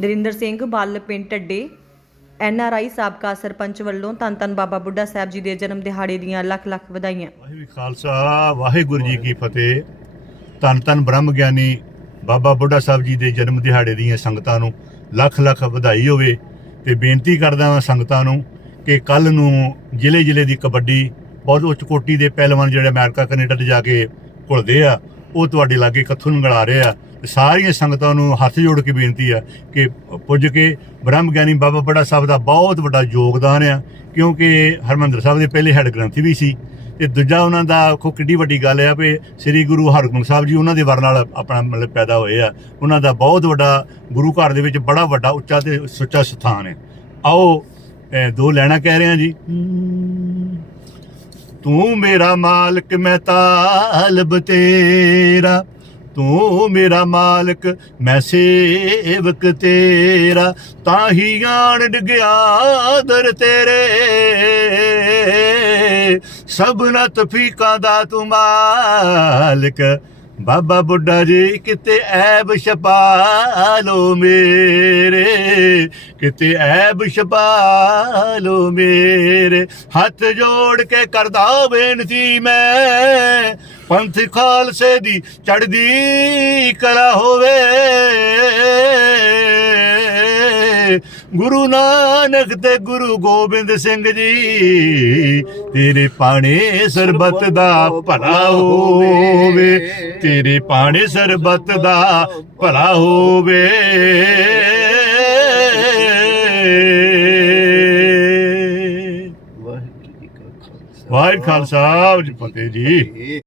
ਨਰਿੰਦਰ ਸਿੰਘ ਬੱਲ ਪਿੰਡ ਢੱਡੇ। N R I ਸਾਬਕਾ ਸਰਪੰਚ ਵੱਲੋਂ ਧੰਨ ਧੰਨ ਬਾਬਾ ਬੁੱਢਾ ਸਾਹਿਬ ਜੀ ਦੇ ਜਨਮ ਦਿਹਾੜੇ ਦੀਆਂ ਲੱਖ ਲੱਖ ਵਧਾਈਆਂ। ਵਾਹਿਗੁਰੂ ਖਾਲਸਾ, ਵਾਹਿਗੁਰੂ ਜੀ ਕੀ ਫਤਿਹ। ਧੰਨ ਧੰਨ ਬ੍ਰਹਮ ਗਿਆਨੀ ਬਾਬਾ ਬੁੱਢਾ ਸਾਹਿਬ ਜੀ ਦੇ ਜਨਮ ਦਿਹਾੜੇ ਦੀਆਂ ਸੰਗਤਾਂ ਨੂੰ ਲੱਖ ਲੱਖ ਵਧਾਈ ਹੋਵੇ ਤੇ ਬੇਨਤੀ ਕਰਦਾ ਹਾਂ ਸੰਗਤਾਂ ਨੂੰ ਕਿ ਕੱਲ ਨੂੰ ਜ਼ਿਲ੍ਹੇ ਜ਼ਿਲ੍ਹੇ ਦੀ ਕਬੱਡੀ, ਬਹੁਤ ਉੱਚ ਕੋਟੀ ਦੇ ਪਹਿਲਵਾਨ ਜਿਹੜੇ ਅਮਰੀਕਾ, ਕੈਨੇਡਾ ਤੇ ਜਾ ਕੇ ਘੁਲਦੇ ਆ, ਉਹ ਤੁਹਾਡੇ ਲਾਗੇ ਕੱਥੋਂ ਨੰਗਲਾ ਰਹੇ ਆ। ਸਾਰੀਆਂ ਸੰਗਤਾਂ ਨੂੰ ਹੱਥ ਜੋੜ ਕੇ ਬੇਨਤੀ ਆ ਕਿ ਪੁੱਜ ਕੇ ਬ੍ਰਹਮ ਗਿਆਨੀ ਬਾਬਾ ਬੁੱਢਾ ਸਾਹਿਬ ਦਾ ਬਹੁਤ ਵੱਡਾ ਯੋਗਦਾਨ ਆ, ਕਿਉਂਕਿ ਹਰਮੰਦਰ ਸਾਹਿਬ ਦੇ ਪਹਿਲੇ ਹੈੱਡ ਗ੍ਰੰਥੀ ਵੀ ਸੀ ਤੇ ਦੂਜਾ ਉਹਨਾਂ ਦਾ ਕੋ ਕਿੱਡੀ ਵੱਡੀ ਗੱਲ ਆ ਵੀ ਸ੍ਰੀ ਗੁਰੂ ਹਰਗੋਬਿੰਦ ਸਾਹਿਬ ਜੀ ਉਹਨਾਂ ਦੇ ਵਰ ਨਾਲ ਆਪਣਾ ਮਤਲਬ ਪੈਦਾ ਹੋਏ ਆ। ਉਹਨਾਂ ਦਾ ਬਹੁਤ ਵੱਡਾ ਗੁਰੂ ਘਰ ਦੇ ਵਿੱਚ ਬੜਾ ਵੱਡਾ ਉੱਚਾ ਤੇ ਸੁੱਚਾ ਸਥਾਨ ਹੈ ਆਓ ਦੋ ਲੈਣਾ ਕਹਿ ਰਹੇ ਹਾਂ ਜੀ। ਤੂੰ ਮੇਰਾ ਮਾਲਕ, ਮੈਂ ਤਾਲਬ ਤੇਰਾ। ਤੂੰ ਮੇਰਾ ਮਾਲਕ, ਮੈਂ ਸੇਵਕ ਤੇਰਾ। ਤਾਂ ਹੀ ਆਣ ਡਿਗਿਆ ਦਰ ਤੇਰੇ। ਸਭਨਾ ਤਫੀਕਾਂ ਦਾ ਤੂੰ ਮਾਲਕ। ਬਾਬਾ ਬੁੱਢਾ ਜੀ, ਕਿਤੇ ਐਬ ਛਪਾ ਲੋ ਮੇਰੇ। ਕਿਤੇ ਐਬ ਛਪਾ ਲੋ ਮੇਰੇ। ਹੱਥ ਜੋੜ ਕੇ ਕਰਦਾ ਬੇਨਤੀ ਮੈਂ। ਪੰਥ ਖਾਲਸੇ ਦੀ ਚੜਦੀ ਕਲਾ ਹੋਵੇ। ਗੁਰੂ ਨਾਨਕ ਤੇ ਗੁਰੂ ਗੋਬਿੰਦ ਸਿੰਘ ਜੀ ਤੇਰੇ ਪਾਣੇ ਸਰਬਤ ਦਾ ਭਲਾ ਹੋਵੇ। ਤੇਰੇ ਪਾਣੇ ਸਰਬਤ ਦਾ ਭਲਾ ਹੋਵੇ। ਵਾਹਿਗੁਰੂ ਜੀ ਕਾ ਖਾਲਸਾ। ਵਾਹਿਗੁਰੂ ਖਾਲਸਾ ਜੀ ਫਤਿਹ ਜੀ।